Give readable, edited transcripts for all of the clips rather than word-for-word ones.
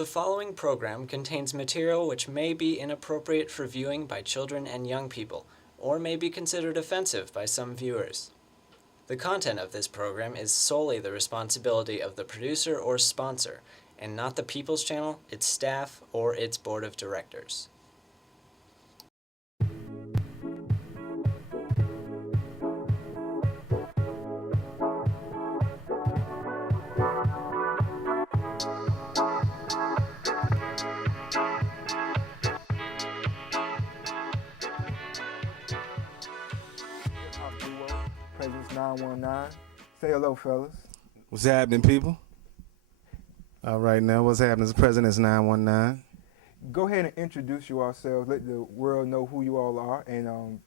The following program contains material which may be inappropriate for viewing by children and young people, or may be considered offensive by some viewers. The content of this program is solely the responsibility of the producer or sponsor, and not the People's Channel, its staff, or its board of directors. Hip-hop duo, Presence 919. Say hello, fellas. What's happening, people? All right, now, what's happening? It's President's 919. Go ahead and introduce yourselves. Let the world know who you all are, and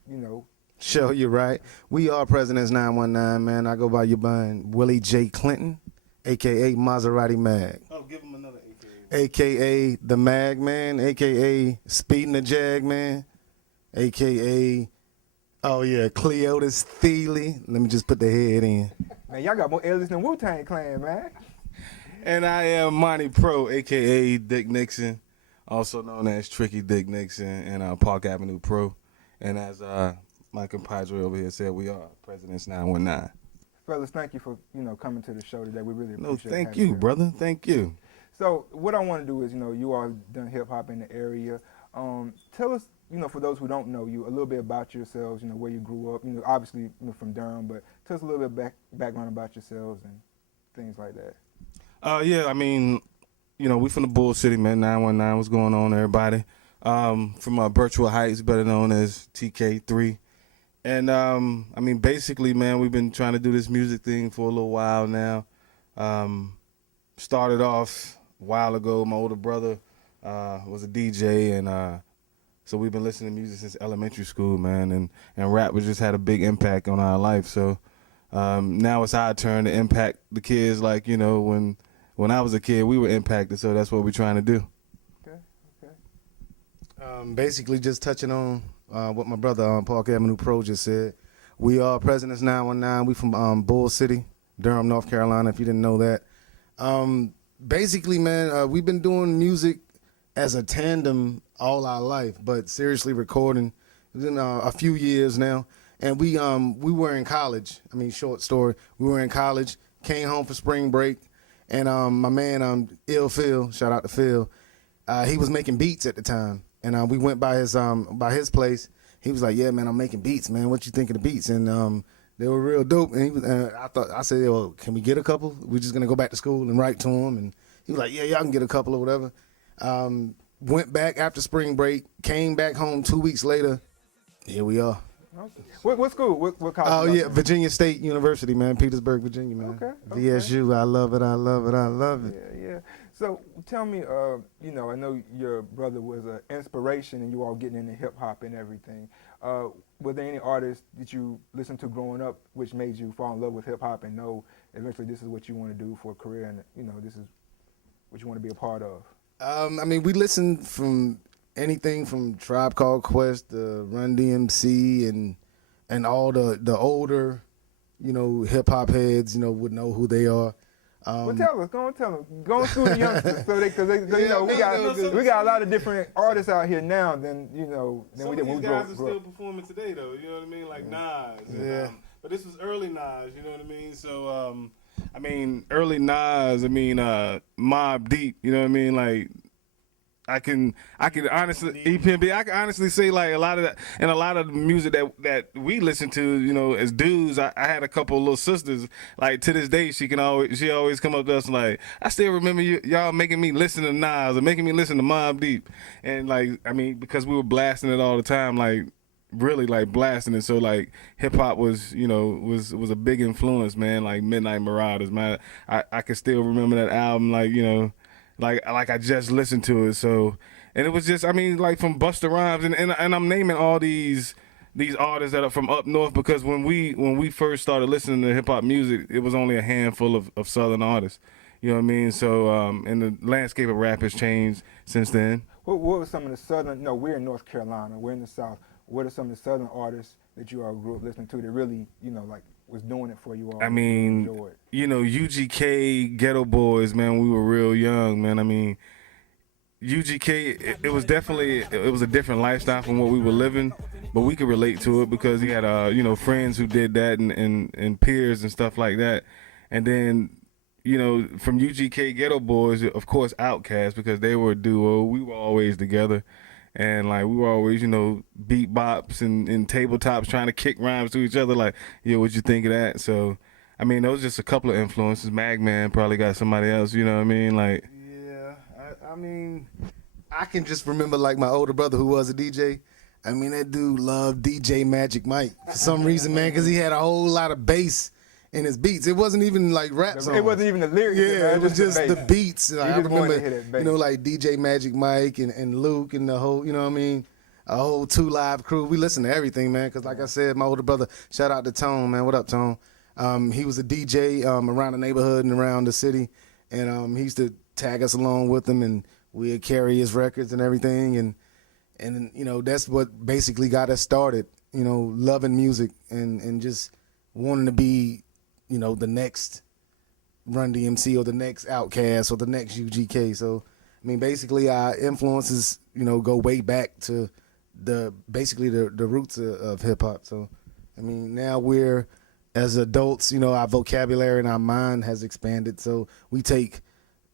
Show you right. We are President's 919, man. I go by your bun, Willie J. Clinton, a.k.a. Maserati Mag. Oh, give him another AKA. A.k.a. the Mag Man, a.k.a. Speeding the Jag Man, a.k.a. Cleotis Thiele. Let me just put the head in. man, y'all got more alias than Wu-Tang Clan, man. And I am Monty Pro, a.k.a. Dick Nixon, also known as Tricky Dick Nixon, and Park Avenue Pro. And as my compadre over here said, we are President's 919. Fellas, thank you for coming to the show today. We really appreciate No, it. thank you, brother. Thank you. So what I want to do is, you all done hip-hop in the area. Tell us, for those who don't know you, a little bit about yourselves, where you grew up, obviously from Durham, but tell us a little bit background about yourselves and things like that. We from the Bull City, man. 919, what's going on, everybody? From Birchwood Heights, better known as TK3. And, basically, man, we've been trying to do this music thing for a little while now. Started off a while ago. My older brother was a DJ, and so we've been listening to music since elementary school, man. And rap was just had a big impact on our life. So now it's our turn to impact the kids like, when I was a kid, we were impacted. So that's what we're trying to do. Okay. Basically, just touching on what my brother Park Avenue Pro just said. We are President's 919. We from Bull City, Durham, North Carolina, if you didn't know that. Basically, man, we've been doing music as a tandem all our life, but seriously recording in a few years now. And we were in college. Short story. We were in college, came home for spring break, and my man Ill Phil, shout out to Phil, he was making beats at the time. And we went by his place. He was like, "Yeah, man, I'm making beats, man. What you think of the beats?" And they were real dope. And I said, "Well, can we get a couple? We're just gonna go back to school and write to him." And he was like, "Yeah, y'all can get a couple or whatever." Went back after spring break, came back home 2 weeks later. Here we are. Okay. What school? What college? Oh yeah, Virginia State University, man, Petersburg, Virginia, man. Okay. VSU, I love it, I love it, I love it. Yeah. So tell me, I know your brother was an inspiration and you all getting into hip hop and everything. Were there any artists that you listened to growing up which made you fall in love with hip hop and know eventually this is what you want to do for a career and this is what you want to be a part of? We listened from anything from Tribe Called Quest, Run DMC, and all the older, hip hop heads, would know who they are. Well, tell us. Go on through the youngsters, we got a lot of different artists out here now than we did when we grew up. Some of these guys are still performing today, though. You know what I mean? Like Nas. Yeah. But this was early Nas. You know what I mean? So early Nas. Mobb Deep. You know what I mean? Like. I can honestly EPMB. I can honestly say like a lot of that and a lot of the music that we listen to, as dudes. I had a couple of little sisters. Like to this day, she always come up to us like, I still remember y'all making me listen to Nas or making me listen to Mobb Deep, and because we were blasting it all the time, like really like blasting it. So like hip hop was was a big influence, man. Like Midnight Marauders, man. I can still remember that album, like I just listened to it. So, and it was just, from Busta Rhymes, and I'm naming all these artists that are from up north because when we first started listening to hip hop music, it was only a handful of southern artists. You know what I mean? So, and the landscape of rap has changed since then. What were some of the southern? No, we're in North Carolina. We're in the South. What are some of the southern artists that you all grew up listening to that really, was doing it for you all? UGK, Ghetto Boys, man. We were real young, man. UGK, it was definitely, it was a different lifestyle from what we were living, but we could relate to it because he had friends who did that and peers and stuff like that. And then, from UGK Ghetto Boys, of course, Outkast, because they were a duo. We were always together. And like we were always, beat bops and tabletops trying to kick rhymes to each other. Like, what you think of that? So, I mean, those just a couple of influences. Magman probably got somebody else. You know what I mean? Like, Yeah, I mean, I can just remember like my older brother who was a DJ. I mean, that dude loved DJ Magic Mike for some reason, man, because he had a whole lot of bass in his beats. It wasn't even like rap songs. It wasn't even the lyrics. Yeah, man, it was just the bass. beats. You I just wanted to hear remember, that bass. like DJ Magic Mike and Luke and the whole, you know what I mean? A whole 2 Live crew. We listened to everything, man, because like I said, my older brother, shout out to Tone, man. What up, Tone? He was a DJ around the neighborhood and around the city, and he used to tag us along with him, and we'd carry his records and everything, and that's what basically got us started, loving music and just wanting to be, the next Run DMC or the next Outkast or the next UGK. So, I mean, basically our influences, go way back to the roots of hip hop. So, I mean, now we're, as adults, our vocabulary and our mind has expanded. So we take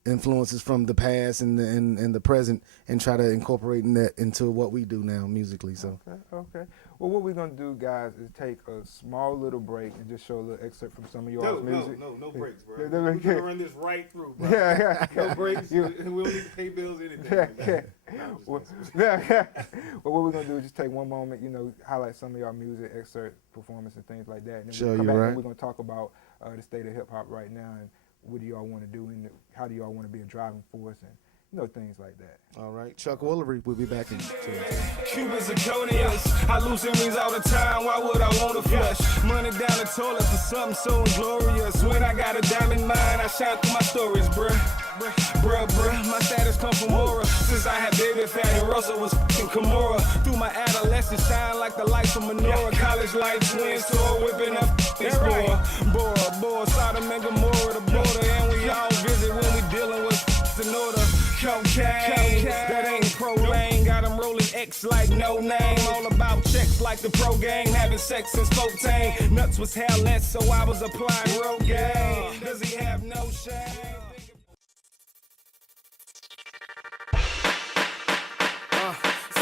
influences from the past and the present and try to incorporate that into what we do now musically. So Okay. Well, what we're gonna do, guys, is take a small little break and just show a little excerpt from some of y'all's music. No breaks, bro. Yeah, We're gonna run this right through, bro. Yeah. No breaks. We don't need to pay bills, anything. Well, what we're gonna do is just take one moment, highlight some of y'all music, excerpt, performance, and things like that. And then Sure, we'll come you're back right. and we're gonna talk about the state of hip hop right now and what do y'all want to do and how do y'all want to be a driving force and things like that. all right, Chuck Woolery will be back in 2 Cubans and Conians, I lose and rings all the time. Why would I want to flush money down the toilet for something so inglorious? When I got a diamond mine, I shine through my stories, bruh. My status come from Mora. Since I had baby fat and Russell was f***ing Kimura. Through my adolescence, shine like the lights from menorah. College light twins, tour whipping up Bora, Sodom and Gomorrah, the border, and we all visit when we dealing with in order. Cocaine, that ain't pro lane. Got them rolling X like no name. All about checks like the pro game. Having sex since 14. Nuts was hell less, so I was applying Rogaine. Does he have no shame?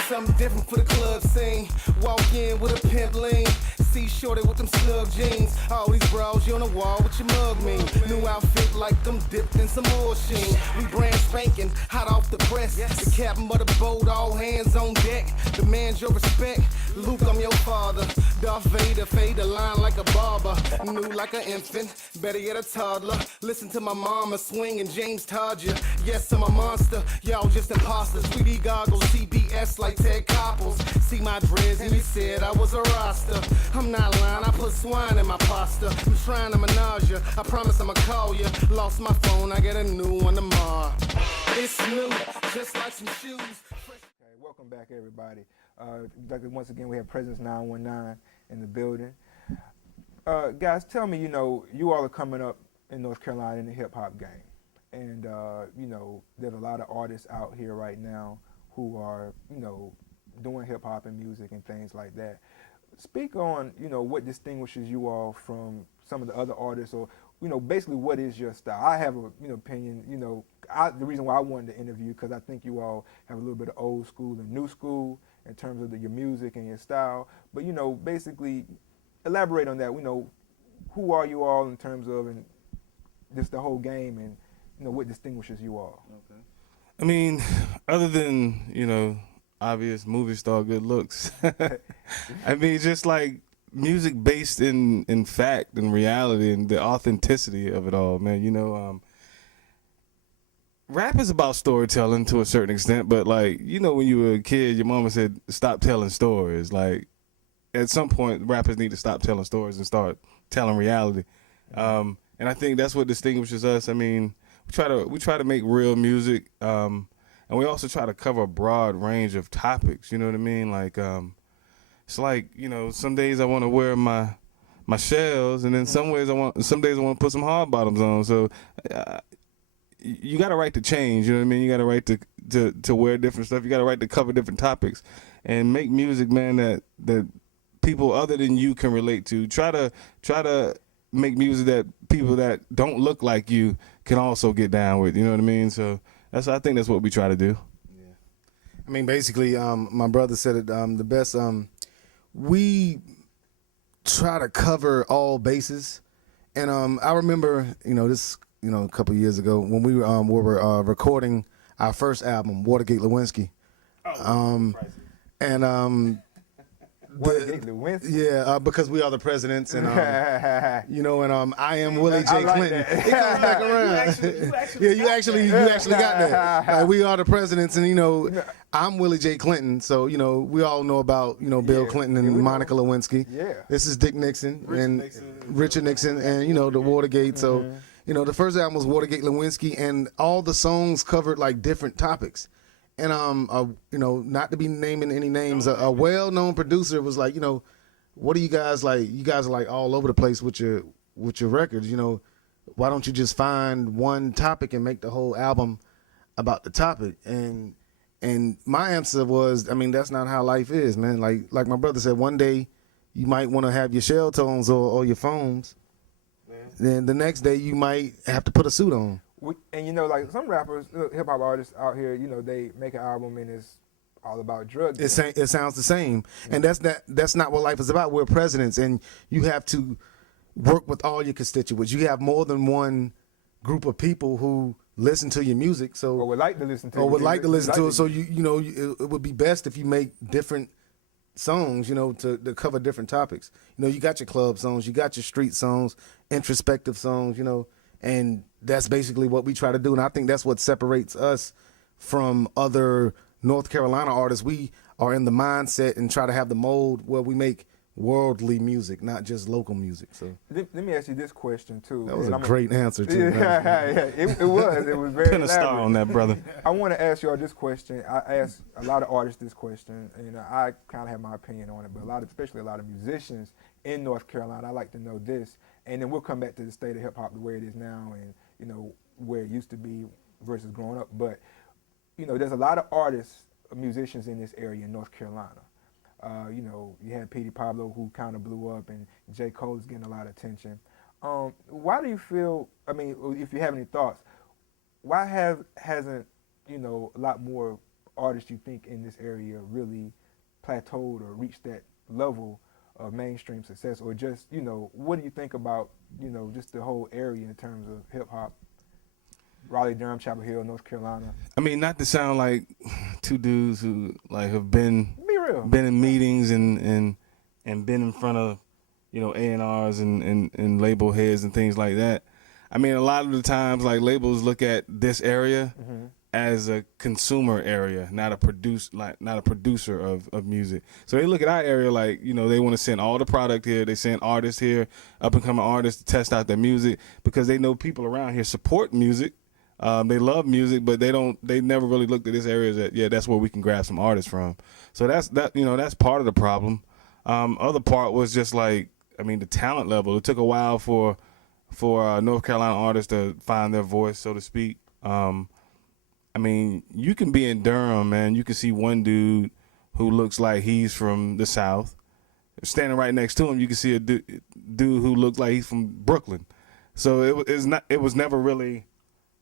Something different for the club scene. Walk in with a pimp lean. See shorty with them slug jeans. All these bras, you on the wall with your mug mean. New outfit like them dipped in some more sheen. We brand spanking, hot off the press. The captain of the boat, all hands on deck. Demand your respect. Luke, I'm your father. Darth Vader, fade the line like a barber. New like an infant, better yet a toddler. Listen to my mama swing and James Todger. Yes, I'm a monster, y'all just imposters. 3D goggles, CBS like Ted Koppels. See my dreads and he said I was a roster. I'm not lying, I put swine in my pasta. I'm trying to menage ya, I promise I'ma call ya. Lost my phone, I get a new one tomorrow. It's new, just like some shoes. Okay, welcome back, everybody. Once again, we have Presence 919 in the building. Guys, tell me, you all are coming up in North Carolina in the hip-hop game. And, there's a lot of artists out here right now who are, doing hip-hop and music and things like that. Speak on, what distinguishes you all from some of the other artists or, basically what is your style? I have a, opinion, the reason why I wanted to interview because I think you all have a little bit of old school and new school in terms of your music and your style. But, basically elaborate on that. Who are you all in terms of and just the whole game and, what distinguishes you all? Okay. I mean, other than, obvious movie star good looks, I mean, just like music based in fact and reality and the authenticity of it all, man. Rap is about storytelling to a certain extent, but like, when you were a kid, your mama said, stop telling stories. Like, at some point, rappers need to stop telling stories and start telling reality. And I think that's what distinguishes us. I mean, we try to make real music, and we also try to cover a broad range of topics. You know what I mean? Like, it's like, some days I want to wear my shells, and then some days I want to put some hard bottoms on. So you got a right to change. You know what I mean? You got a right to wear different stuff. You got a right to cover different topics, and make music, man, that people other than you can relate to. Try to make music that people that don't look like you can also get down with. You know what I mean? So I think that's what we try to do. I mean, basically, my brother said it the best. We try to cover all bases, and I remember, this, a couple of years ago when we were recording our first album, Watergate Lewinsky, and Watergate Lewinsky. yeah, because we are the presidents, and and I am Willie J. like Clinton. that. It comes back around. You actually got that. Like, we are the presidents, and I'm Willie J. Clinton, so we all know about Bill Clinton and Monica Lewinsky. Yeah. This is Dick Nixon and Richard Nixon, and the Watergate. So the first album was Watergate Lewinsky, and all the songs covered like different topics. And not to be naming any names, a well-known producer was like, what are you guys like? You guys are like all over the place with your records. Why don't you just find one topic and make the whole album about the topic? And my answer was, I mean, that's not how life is, man. Like my brother said, one day you might want to have your shell tones or your foams. Then the next day you might have to put a suit on. And like some rappers, hip hop artists out here, they make an album and it's all about drugs. It sounds the same, and that's not what life is about. We're presidents, and you have to work with all your constituents. You have more than one group of people who listen to your music, so or would like to listen to. it. So it would be best if you make different songs, to cover different topics. You got your club songs, you got your street songs, introspective songs, and that's basically what we try to do. And I think that's what separates us from other North Carolina artists. We are in the mindset and try to have the mold where we make worldly music, not just local music. So let me ask you this question too. That was a great answer too. Yeah, it was. It was very Pin a star on that, brother. I want to ask y'all this question. I ask a lot of artists this question, and I kind of have my opinion on it, but especially a lot of musicians in North Carolina, I like to know this, and then we'll come back to the state of hip hop the way it is now, and where it used to be versus growing up. But there's a lot of artists, musicians in this area in North Carolina. You had Petey Pablo, who kind of blew up, and J. Cole's getting a lot of attention. Why do you feel, I mean, if you have any thoughts, why hasn't, a lot more artists you think in this area really plateaued or reached that level of mainstream success? Or just, what do you think about, just the whole area in terms of hip hop? Raleigh, Durham, Chapel Hill, North Carolina. I mean, not to sound like two dudes who have been in meetings and been in front of A&Rs and label heads and things like that. I mean, a lot of the times, like, labels look at this area as a consumer area, not a producer of music. So they look at our area like, they want to send all the product here. They send artists here, up and coming artists, to test out their music, because they know people around here support music. They love music, but they never really looked at this area as that's where we can grab some artists from. So that's part of the problem. Other part was just like, I mean, the talent level. It took a while for North Carolina artists to find their voice, so to speak. I mean, you can be in Durham, man. You can see one dude who looks like he's from the South. Standing right next to him, you can see a dude who looks like he's from Brooklyn. So it was never really,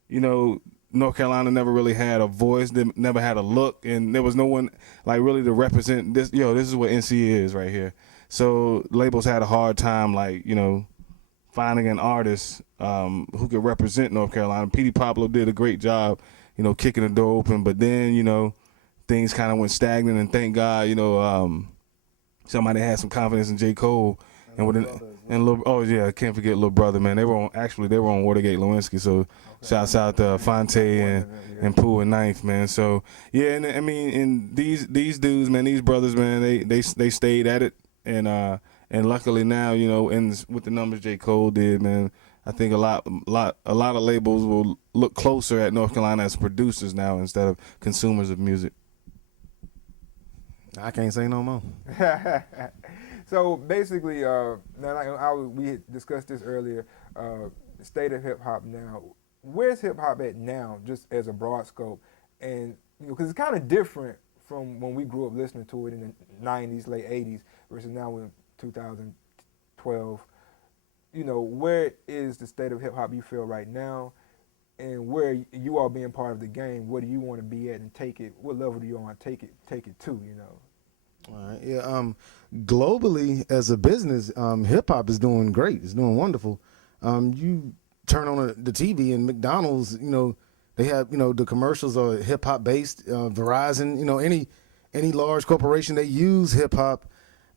North Carolina never really had a voice, never had a look, and there was no one like really to represent this. This is what NC is right here. So labels had a hard time, like, finding an artist who could represent North Carolina. Petey Pablo did a great job, kicking the door open, but then, things kind of went stagnant, and thank God, somebody had some confidence in J. Cole. I can't forget Lil Brother, man. They were on Watergate Lewinsky, so shouts out to Fonte and Pooh and Ninth, man. So yeah, and I mean, and these dudes, man, these brothers, man, they stayed at it, and luckily now, with the numbers J. Cole did, man, I think a lot of labels will look closer at North Carolina as producers now instead of consumers of music. I can't say no more. So basically, we had discussed this earlier, the state of hip hop now. Where's hip hop at now, just as a broad scope? And you know, because it's kind of different from when we grew up listening to it in the 90s, late 80s, versus now in 2012. You know, where is the state of hip hop you feel right now, and where you all being part of the game? Where do you want to be at and take it? What level do you want to take it to? You know. All right. Yeah. Globally, as a business, hip hop is doing great. It's doing wonderful. You turn on the TV and McDonald's, you know, they have, you know, the commercials are hip hop based. Verizon, you know, any large corporation, they use hip hop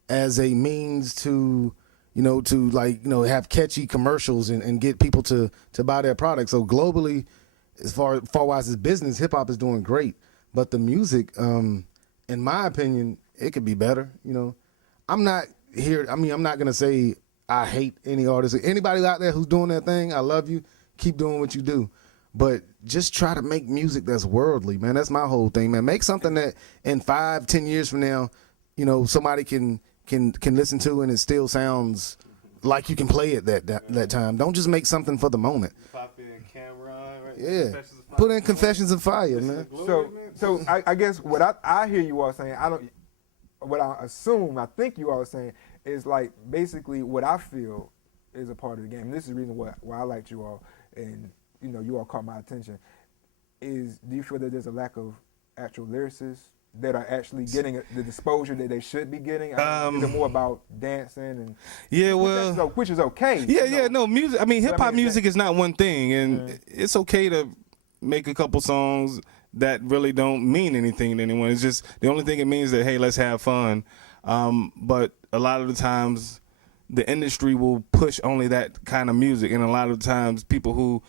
as a means to, you know, to like, you know, have catchy commercials and get people to buy their products. So globally, as far as business, hip hop is doing great. But the music, in my opinion, it could be better. You know, I'm not gonna say I hate any artist. Anybody out there who's doing their thing, I love you. Keep doing what you do. But just try to make music that's worldly, man. That's my whole thing, man. Make something that in 5-10 years from now, you know, somebody can listen to and it still sounds like you can play it that time. Don't just make something for the moment. Pop in camera, right? Yeah. Put in Confessions of Fire, man. So I guess what I hear you all saying, what I assume, I think you all are saying is like basically what I feel is a part of the game. And this is the reason why I liked you all, and you know, you all caught my attention. Is do you feel that there's a lack of actual lyricists that are actually getting the exposure that they should be getting? Is it more about dancing and which is okay? Yeah, no music. I mean, hip hop I mean, music is not one thing, and it's okay to make a couple songs that really don't mean anything to anyone. It's just the only thing it means that hey, let's have fun. But a lot of the times, the industry will push only that kind of music, and a lot of times, people who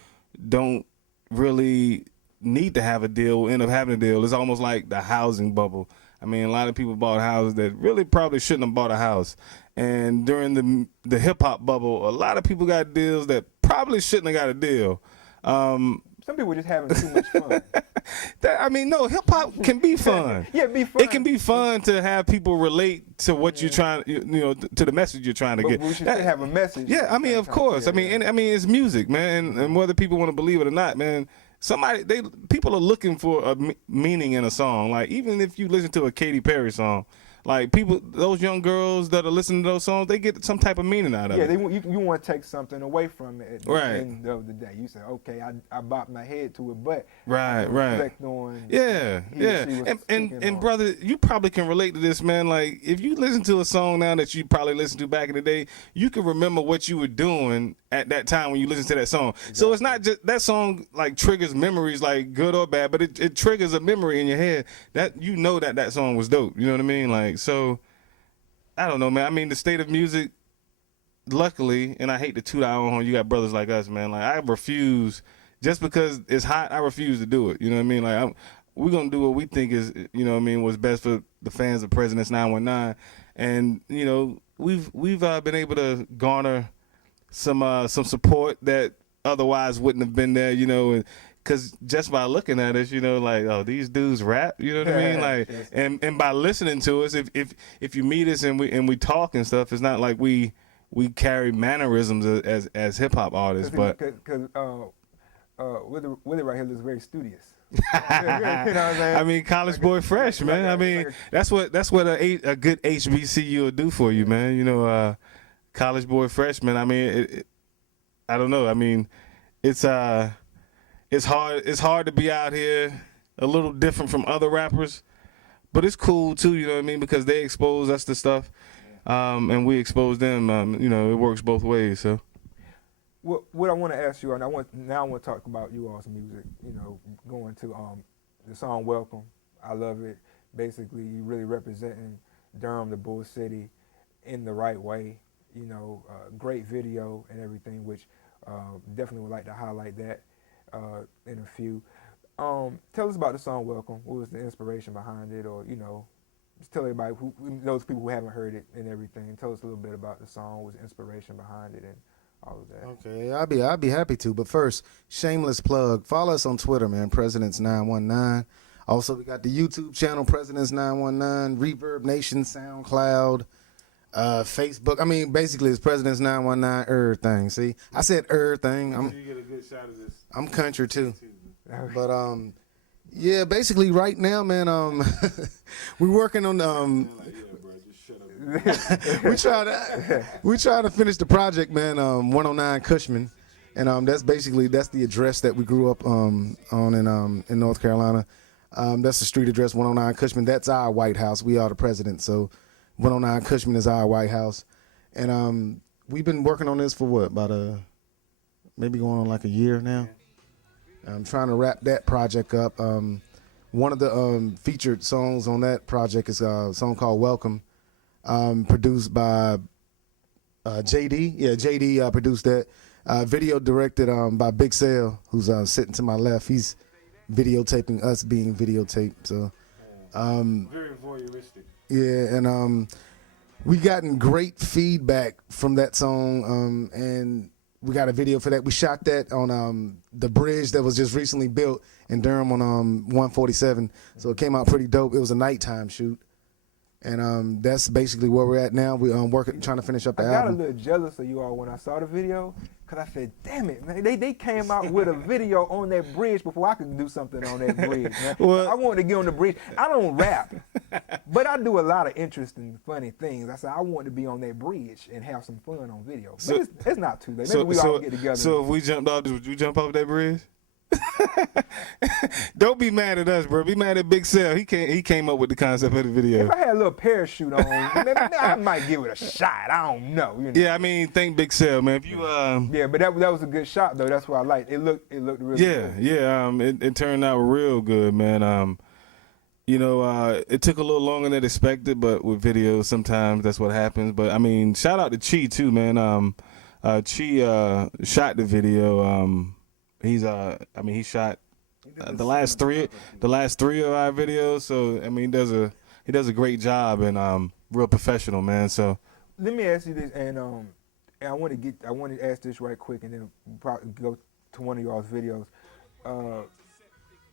don't really need to have a deal will end up having a deal. It's almost like the housing bubble. I mean, a lot of people bought houses that really probably shouldn't have bought a house. And during the hip hop bubble, a lot of people got deals that probably shouldn't have got a deal. Some people just having too much fun. No, hip hop can be fun. Yeah, be fun. It can be fun to have people relate to what you're trying, you know, to the message you're trying to get. But we should still have a message. Yeah, I mean, of course. Yeah, I mean, it's music, man, and whether people want to believe it or not, man. People are looking for a meaning in a song. Like even if you listen to a Katy Perry song, like those young girls that are listening to those songs, they get some type of meaning out of it. Yeah, you want to take something away from it at the Right. end of the day. You say, okay, I bopped my head to it, but Right. reflect on Yeah. he or she was speaking And on. brother, you probably can relate to this, man. Like if you listen to a song now that you probably listened to back in the day, you can remember what you were doing at that time when you listen to that song. Exactly. So it's not just that song like triggers memories, like good or bad, but it triggers a memory in your head that you know that song was dope. You know what I mean? Like, so I don't know, man. I mean, the state of music, luckily, and I hate to toot our own horn, you got brothers like us, man. Like I refuse, just because it's hot, I refuse to do it. You know what I mean? Like we're gonna do what we think is, you know what I mean, what's best for the fans of Presidents 919, and you know we've been able to garner some support that otherwise wouldn't have been there, you know, because just by looking at us, you know, like, oh, these dudes rap, you know what I mean, like, Yes. and by listening to us, if you meet us and we talk and stuff, it's not like we carry mannerisms as hip hop artists, but because Willie right here looks very studious. You know what I'm saying? I mean, college boy fresh, man. I mean, that's what a good HBCU will do for you, man. You know, college boy freshman. I mean, I don't know. I mean, it's hard to be out here a little different from other rappers, but it's cool too. You know what I mean? Because they expose us to stuff, and we expose them. You know, it works both ways. So. What I want to ask you, and I want to talk about you all's music. You know, going to the song "Welcome." I love it. Basically, you really representing Durham, the Bull City, in the right way. You know, great video and everything, which definitely would like to highlight that in a few. Tell us about the song "Welcome." What was the inspiration behind it, or you know, just tell everybody those people who haven't heard it and everything. Tell us a little bit about the song. What was the inspiration behind it and all of that. Okay, I'll be happy to. But first, shameless plug. Follow us on Twitter, man. Presidents 919. Also, we got the YouTube channel Presidents 919, Reverb Nation, SoundCloud, Facebook. I mean, basically, it's Presidents 919 everything. See, I said everything. You get a good shot of this. I'm country too. But Yeah, basically right now, man. We're working on we try to finish the project, man. 109 Cushman, and that's the address that we grew up on in North Carolina. That's the street address, 109 Cushman. That's our White House. We are the president, so 109 Cushman is our White House, and we've been working on this for what, about maybe going on like a year now. I'm trying to wrap that project up. One of the featured songs on that project is a song called Welcome, produced by JD. Yeah, JD produced that. Video directed by Big Sale, who's sitting to my left. He's videotaping us being videotaped. So, Very voyeuristic. yeah, and we gotten great feedback from that song, and we got a video for that. We shot that on the bridge that was just recently built in Durham on 147. So it came out pretty dope. It was a nighttime shoot. And that's basically where we're at now. We're trying to finish up the I got a album. little jealous of you all when I saw the video, because I said, damn it, man. They came out with a video on that bridge before I could do something on that bridge, man. Well- I wanted to get on the bridge. I don't rap, but I do a lot of interesting, funny things. I said, I want to be on that bridge and have some fun on video. But So- it's not too late. Maybe we all get together. So if we jumped off, would you jump off that bridge? Don't be mad at us, bro. Be mad at Big Sal. He came up with the concept of the video. if I had a little parachute on, maybe I might give it a shot. I don't know. You know? Yeah, I mean, thank Big Sal, man. If you Yeah, but that was a good shot though. That's what I liked. It looked really yeah, good. yeah. It turned out real good, man. It took a little longer than expected, but with videos, sometimes that's what happens. But I mean, shout out to Chi too, man. Chi shot the video. He shot the last three of our videos. So I mean, he does a great job and real professional, man. So Let me ask you this, and I want to ask this right quick, and then probably go to one of y'all's videos.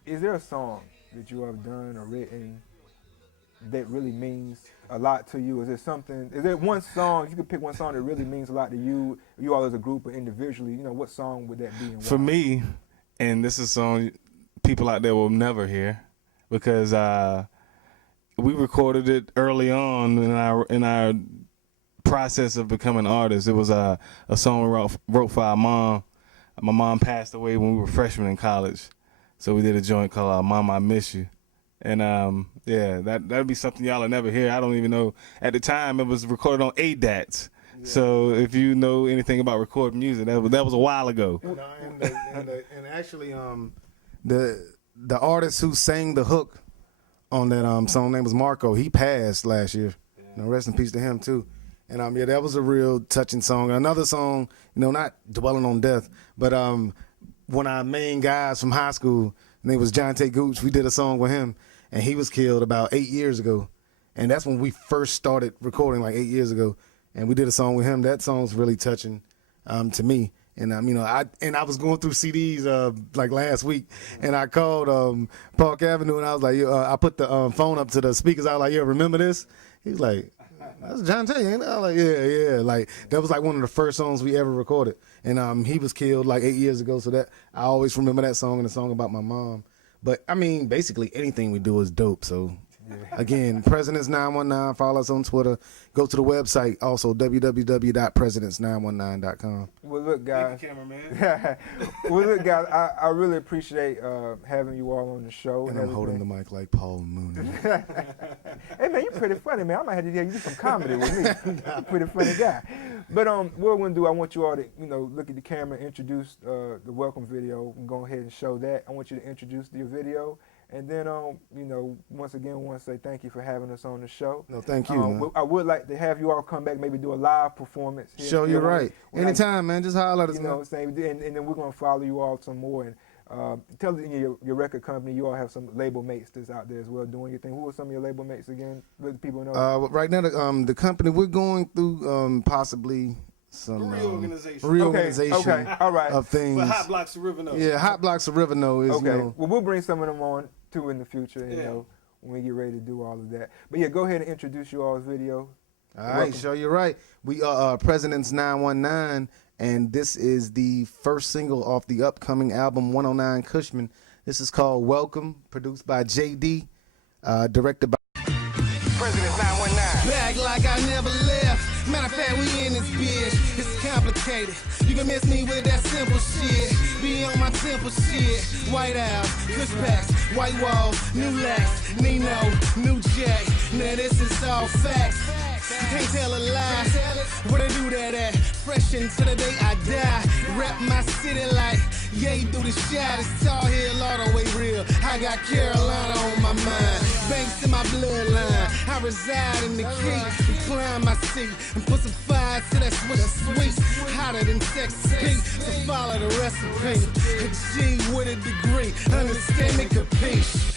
Is there a song that you have done or written that really means a lot to you? Is there one song, if you could pick one song that really means a lot to you all as a group or individually, what song would that be? And for why? me, and this is a song people out there will never hear, because we recorded it early on in our process of becoming artists. It was a song we wrote for our mom. My mom passed away when we were freshmen in college, so we did a joint called "Mama, I Miss You," and yeah, that'd be something y'all will never hear. I don't even know. At the time, it was recorded on ADATs. Yeah. So if you know anything about recording music, that was a while ago. And actually, the artist who sang the hook on that song name was Marco. He passed last year. Yeah. Rest in peace to him too. And yeah, that was a real touching song. Another song, not dwelling on death, but one of our main guys from high school, his name was John T. Gooch. We did a song with him, and he was killed about 8 years ago. And that's when we first started recording, like 8 years ago. And we did a song with him. That song's really touching to me. And I was going through CDs like last week, and I called Park Avenue, and I was like, I put the phone up to the speakers. I was like, remember this? He was like, that's John T. Ain't it? I was like, yeah. Like that was like one of the first songs we ever recorded, and he was killed like 8 years ago. So that I always remember that song and the song about my mom. But I mean, basically anything we do is dope. So. Again, Presidents 919. Follow us on Twitter. Go to the website also, www.presidents919.com. Well, look, guys. Thank you, cameraman. Well, look, guys. I really appreciate having you all on the show. And I'm holding the mic like Paul Mooney. Hey man, you're pretty funny, man. I might have to do some comedy with me. You're a pretty funny guy. But what we're gonna do, I want you all to look at the camera, introduce the welcome video, and go ahead and show that. I want you to introduce your video. And then, once again, we want to say thank you for having us on the show. No, thank you, man. I would like to have you all come back, maybe do a live performance. Show you right. Anytime, man. Just holler at us. You know what I'm saying? And then we're going to follow you all some more. And tell your record company, you all have some label mates that's out there as well doing your thing. Who are some of your label mates again? Let people know. Right now, the company, we're going through possibly some reorganization Okay. All right. of things. But Hot Blocks of Rivernote. Yeah, Hot Blocks of Rivernote is, Okay. Well, we'll bring some of them on too in the future, when we get ready to do all of that. But yeah, go ahead and introduce you all's video. All right, show you right. We are Presidents 919, and this is the first single off the upcoming album 109 Cushman. This is called Welcome, produced by JD, directed by President 919. Back like I never left. Matter of fact, we in this bitch. It's complicated. You can miss me with that simple shit. Be on my temple shit. White Owl, Kush Packs, White Wall, New Lex, Nino, New Jack. Now this is all facts. You can't tell a lie. Where they do that at? Fresh until the day I die. Rap my city like, yeah, you do the shot. It's Tar Heel all the way real. I got Carolina on my mind. Banks in my bloodline. I reside in the key. Recline my seat and put some fire to that switch sweet. Hotter than Texas Pete. So follow the recipe. A G with a degree. Understand me, capiche.